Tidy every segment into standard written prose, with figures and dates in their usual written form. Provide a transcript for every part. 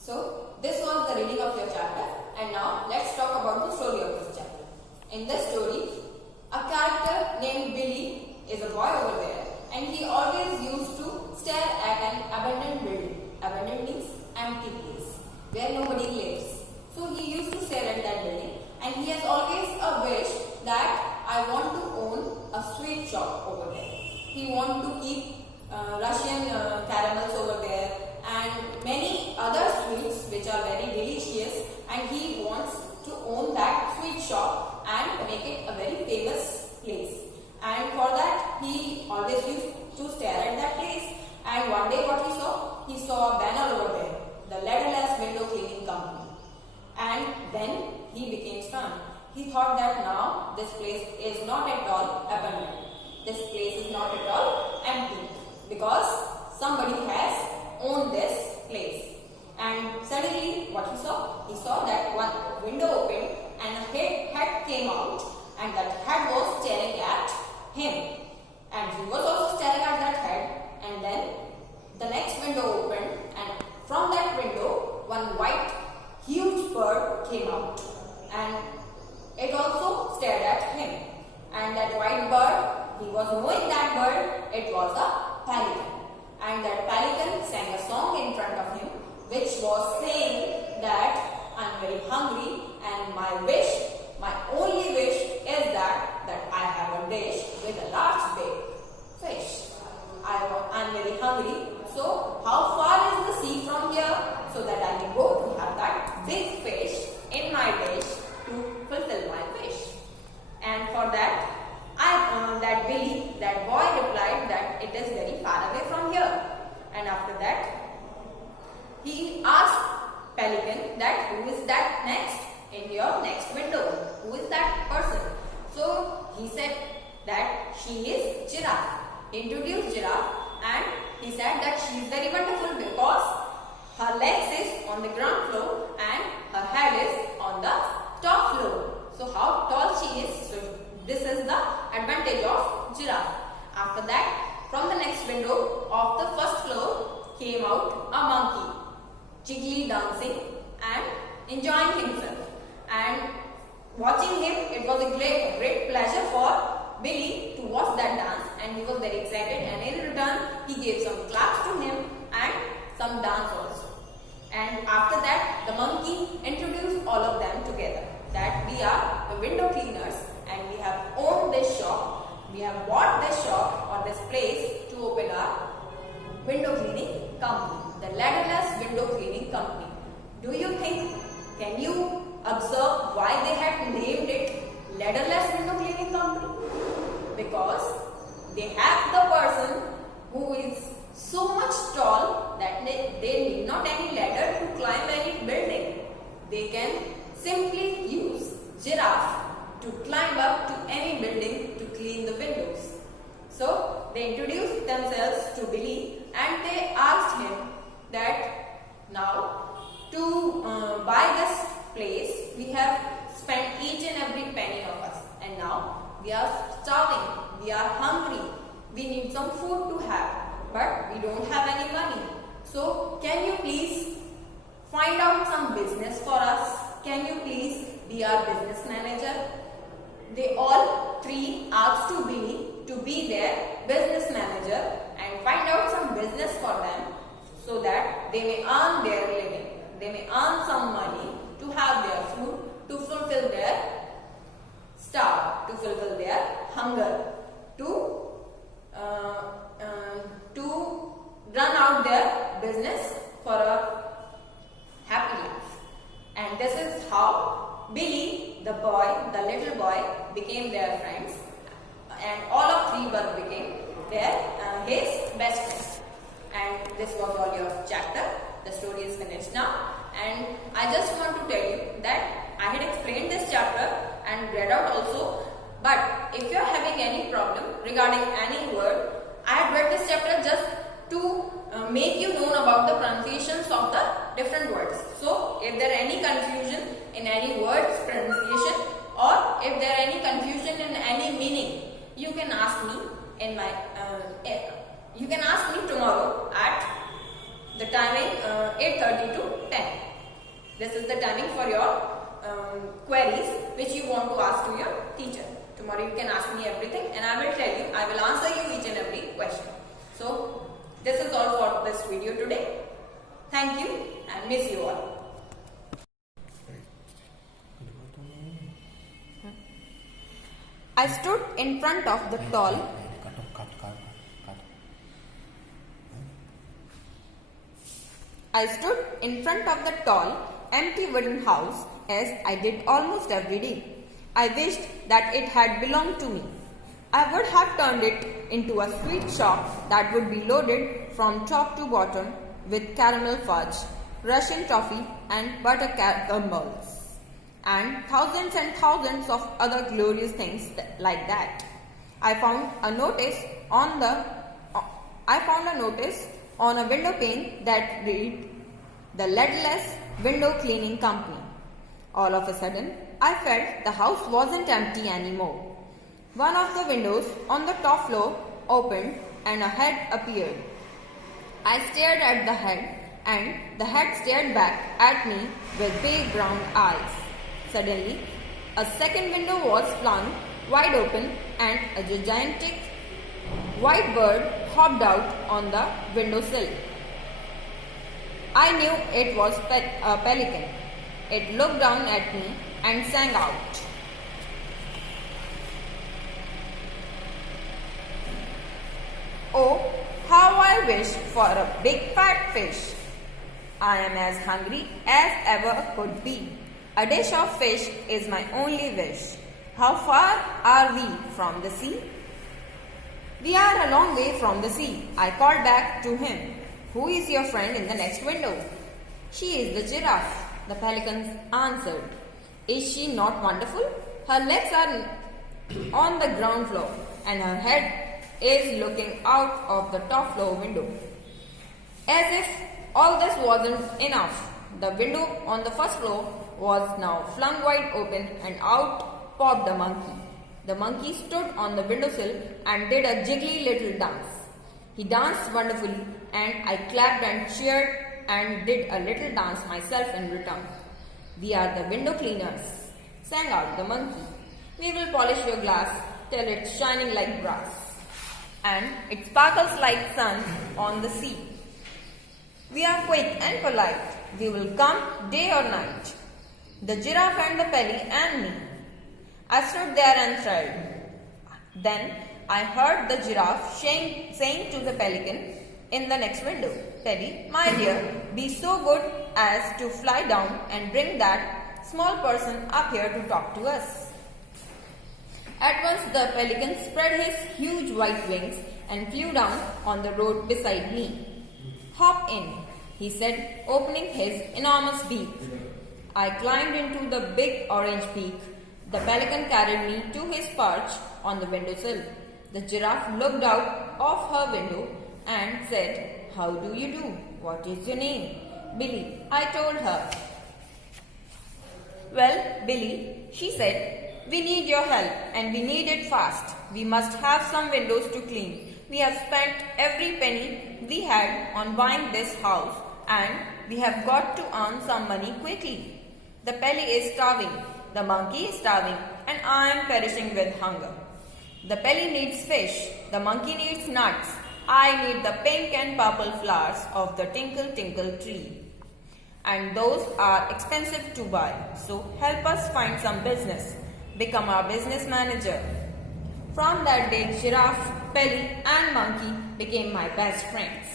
So this was the reading of your chapter, and now let's talk about the story of this chapter. In this story, a character named Billy is a boy over there, and he always used to stare at an abandoned building. Abandoned means empty place where nobody lives. So he used to stare at that building, and he has always a wish that I want to own a sweet shop over there. He wants to keep Russian caramels over there and many other sweets which are very delicious, and he wants to own that sweet shop and make it a very famous place. And for that he always used to stare at that place. And one day what he saw a banner over there, the Ladderless Window Cleaning Company. And then he became stunned. He thought that now this place is not at all abandoned. This place is not at all empty because somebody has owned this place. And suddenly what he saw that one window opened and a head came out, and that head was staring at him. And he was also staring at that head, and then the next window opened, and from that window one white huge bird came out, and it also stared at him. And that white bird, he was knowing that bird, it was a pelican. And that pelican sang a song in front of him, which was saying that I'm very hungry, and my wish, my only wish is that I have a dish with a large big fish. I'm very hungry. So how far is the sea from here, so that I can go to have that big fish in my dish to fulfill my wish? And for that, that Billy, that boy, replied that it is very far away from here. And after that, he asked Pelican that who is that next in your next window? Who is that person? So he said that she is Giraffe. He introduced Giraffe, and he said that she is very wonderful because her legs is on the ground floor and her head is on the top floor. So how tall she is? So this is the advantage of Giraffe. After that, from the next window of the first floor came out a monkey, jiggly dancing and enjoying himself. And watching him, it was a great pleasure for Billy to watch that dance, and he was very excited, and in return he gave some claps to him and some dance also. And after that, the monkey introduced all of them together, that we are the window cleaners and we have owned this shop, we have bought this shop or this place to open our window cleaning company, the Ladderless Window Cleaning Company. Do you think, can you observe why they had named it Ladderless Window Cleaning Company? Because they have the person who is so much tall that they need not any ladder to climb any building. They can simply use Giraffe to climb up to any building to clean the windows. So they introduced themselves to Billy, and they asked him that now to buy this place we have spent each and every penny of us, and now we are starving, we are hungry, we need some food to have, but we don't have any money. So can you please find out some business for us? Can you please be our business manager? They all three asked to Billy to be their business manager and find out some business for them, so that they may earn their living, they may earn some money to have their food, to fulfill their starve, to fulfill their hunger, to run out their business for a happy life. And this is how Billy, the boy, the little boy, became their friends, and all of three became his best friends. And this was all your chapter. The story is finished now, and I just want to tell you that I had explained this chapter and read out also, but if you are having any problem regarding any word, I had read this chapter just to make you know about the pronunciations of the different words. So if there are any confusion in any word's pronunciation, or if there are any confusion in any meaning, you can ask me in my you can ask me tomorrow at The timing 8:30 to 10. This is the timing for your queries which you want to ask to your teacher. Tomorrow you can ask me everything and I will tell you, I will answer you each and every question. So this is all for this video today. Thank you and miss you all. I stood in front of the tall empty wooden house as I did almost every day. I wished that it had belonged to me. I would have turned it into a sweet shop that would be loaded from top to bottom with caramel fudge, Russian toffee and butter crumbles, and thousands of other glorious things like that. I found a notice on a window pane that read, "The Leadless Window Cleaning Company." All of a sudden, I felt the house wasn't empty anymore. One of the windows on the top floor opened and a head appeared. I stared at the head and the head stared back at me with big round eyes. Suddenly, a second window was flung wide open and a gigantic white bird hopped out on the windowsill. I knew it was a pelican. It looked down at me and sang out, "Oh, how I wish for a big fat fish. I am as hungry as ever could be. A dish of fish is my only wish. How far are we from the sea?" "We are a long way from the sea," I called back to him. "Who is your friend in the next window?" "She is the giraffe," the pelican answered. "Is she not wonderful? Her legs are on the ground floor and her head is looking out of the top floor window." As if all this wasn't enough, the window on the first floor was now flung wide open and out popped a monkey. The monkey stood on the windowsill and did a jiggly little dance. He danced wonderfully and I clapped and cheered and did a little dance myself in return. "We are the window cleaners," sang out the monkey. "We will polish your glass till it's shining like brass and it sparkles like sun on the sea. We are quick and polite. We will come day or night. The giraffe and the pelly and me." I stood there and thrilled. Then I heard the giraffe saying to the pelican in the next window, "Pelly, my dear, be so good as to fly down and bring that small person up here to talk to us." At once the pelican spread his huge white wings and flew down on the road beside me. "Hop in," he said, opening his enormous beak. I climbed into the big orange beak. The pelican carried me to his perch on the windowsill. The giraffe looked out of her window and said, "How do you do? What is your name?" "Billy," I told her. "Well, Billy," she said, "we need your help and we need it fast. We must have some windows to clean. We have spent every penny we had on buying this house and we have got to earn some money quickly. The pelly is starving, the monkey is starving, and I am perishing with hunger. The pelly needs fish, the monkey needs nuts. I need the pink and purple flowers of the tinkle tinkle tree. And those are expensive to buy, so help us find some business. Become our business manager." From that day, giraffe, pelly and monkey became my best friends.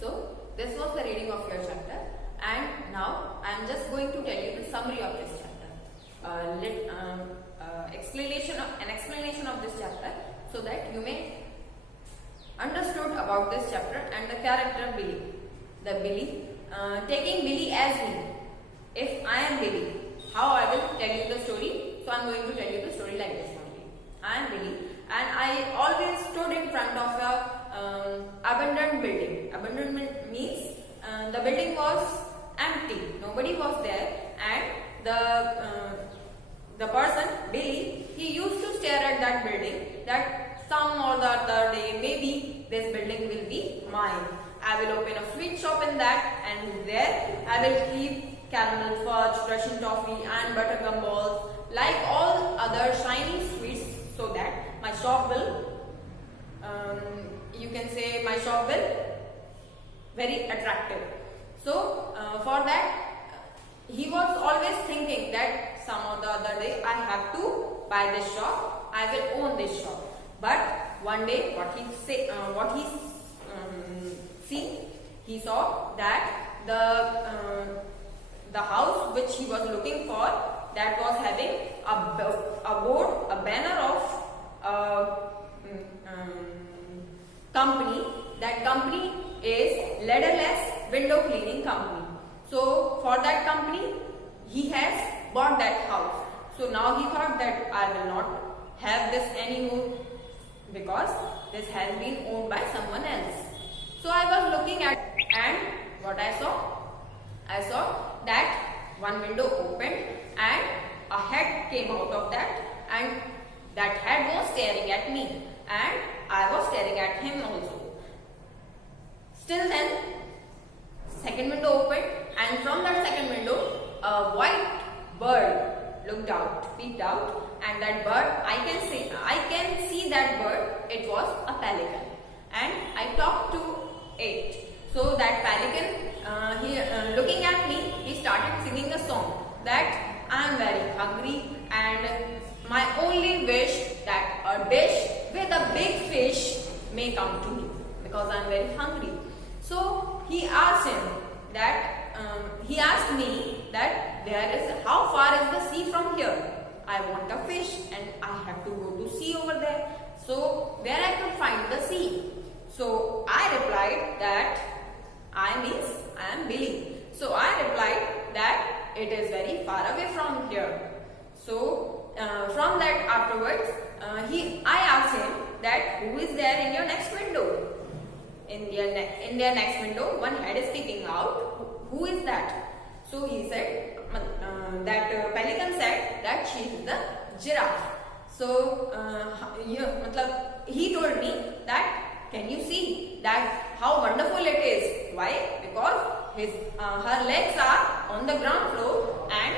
So, this was the reading of your chapter, and now I am just going to tell you the summary of this chapter. An explanation of this chapter, so that you may understood about this chapter and the character Billy. The Billy, taking Billy as me. If I am Billy, how I will tell you the story? So I am going to tell you the story like this only. I am Billy, and I always stood in front of a abandoned building. Abandonment means the building was empty, nobody was there, and the person Billy, he used to stare at that building, that some or the other day maybe this building will be mine. I will open a sweet shop in that, and there I will keep caramel fudge, Russian toffee and buttergum balls like all other shiny sweets, so that my shop will, you can say my shop will very attractive. So for that he was always thinking that some or the other day I have to buy this shop, I will own this shop. But one day he saw that the house which he was looking for, that was having a board, a banner of company. That company is Ladderless Window Cleaning Company. So for that company he has bought that house. So now he thought that I will not have this anymore, because this has been owned by someone else. So I was looking at, and what I saw that one window opened and a head came out of that, and that head was staring at me and I was staring at him also. Still then, second window opened, and from that second window a white bird peeped out, and that bird, I can see that bird, it was a pelican, and I talked to it. So that pelican, looking at me, he started singing a song that I am very hungry and my only wish that a dish with a big fish may come to me, because I am very hungry. So he asked me that how far is the sea from here? I want a fish and I have to go to sea over there. So where I could find the sea? So I replied that I am Billy. So I replied that it is very far away from here. So from that afterwards, I asked him that who is there in your next window? In their next window, one head is peeping out. Who is that? So he said, that pelican said that she is the giraffe. So he told me that, can you see that how wonderful it is? Why? Because her legs are on the ground floor and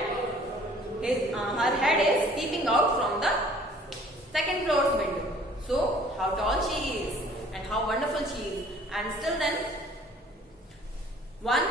her head is peeping out from the second floor's window. So how tall she is and how wonderful she is. And still then, one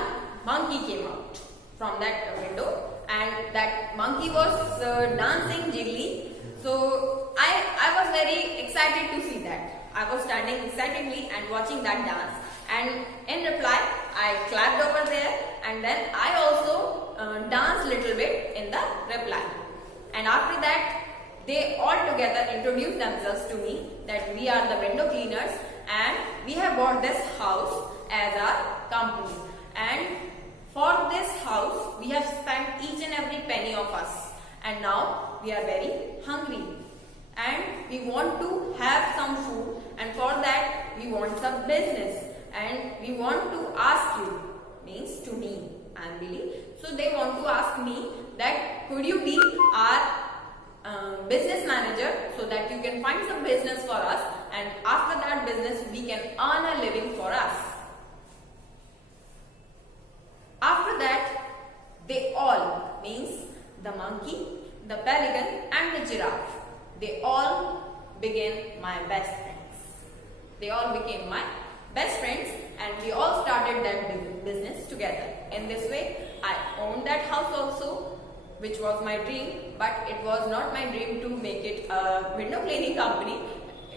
monkey came out from that window, and that monkey was dancing jiggly. So I was very excited to see that. I was standing excitedly and watching that dance, and in reply I clapped over there, and then I also danced little bit in the reply. And after that, they all together introduced themselves to me that we are the window cleaners and we have bought this house as our company. And for this house, we have spent each and every penny of us, and now we are very hungry and we want to have some food, and for that we want some business, and we want to ask you, means to me, I am Billy. So they want to ask me that could you be our business manager, so that you can find some business for us, and after that business we can earn a living for us. After that, they all, means the monkey, the pelican and the giraffe, they all became my best friends. They all became my best friends, and we all started that business together. In this way, I owned that house also, which was my dream, but it was not my dream to make it a window cleaning company.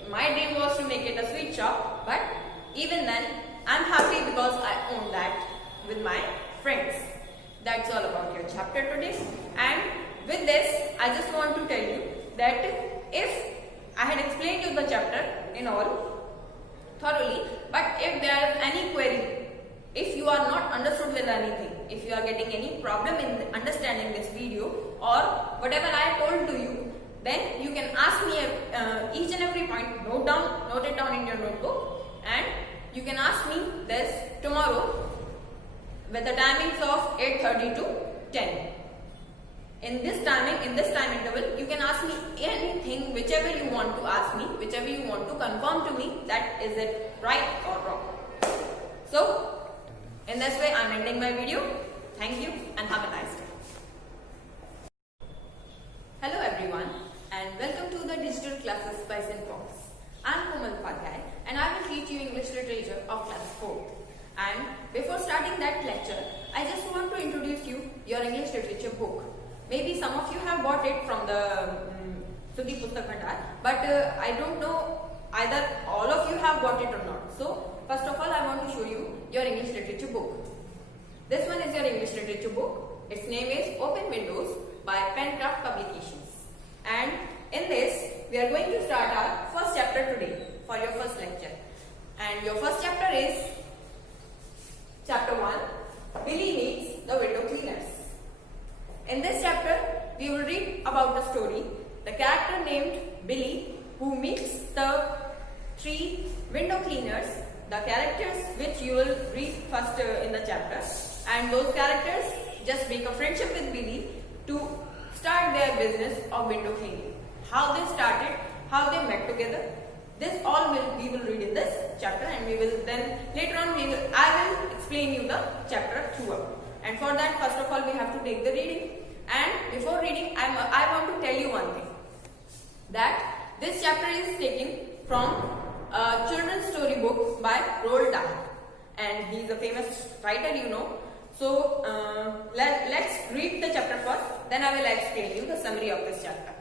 My dream was to make it a sweet shop, but even then, I'm happy because I own that with my friends. That's all about your chapter today. And with this, I just want to tell you that if I had explained you the chapter in all thoroughly, but if there is any query, if you are not understood with anything, if you are getting any problem in understanding this video or whatever I told to you, then you can ask me each and every point, note it down in your notebook, and you can ask me this tomorrow with the timings of 8:30 to 10. In this time interval, you can ask me anything, whichever you want to ask me, whichever you want to confirm to me that is it right or wrong. So, in this way, I'm ending my video. Thank you and have a nice day. Hello everyone and welcome to the Digital Classes by Synfox. I'm Komal Upadhyay and I will teach you English Literature of class 4. And before starting that lecture, I just want to introduce you your English Literature book. Maybe some of you have bought it from the Sudhi Pustak Bhandar, but I don't know either all of you have bought it or not. So, first of all, I want to show you your English Literature book. This one is your English Literature book. Its name is Open Windows by Pencraft Publications. And in this, we are going to start our first chapter today for your first lecture. And your first chapter is Chapter 1, Billy Meets the Window Cleaners. In this chapter, we will read about the story, the character named Billy who meets the 3 window cleaners, the characters which you will read first in the chapter, and those characters just make a friendship with Billy to start their business of window cleaning. How they started, how they met together, this all we will read in this chapter, and we will then later on I will explain you the chapter throughout. And for that, first of all, we have to take the reading. And before reading, I want to tell you one thing, that this chapter is taken from a children's story book by Roald Dahl, and he is a famous writer, you know. So let's read the chapter first, then I will explain you the summary of this chapter.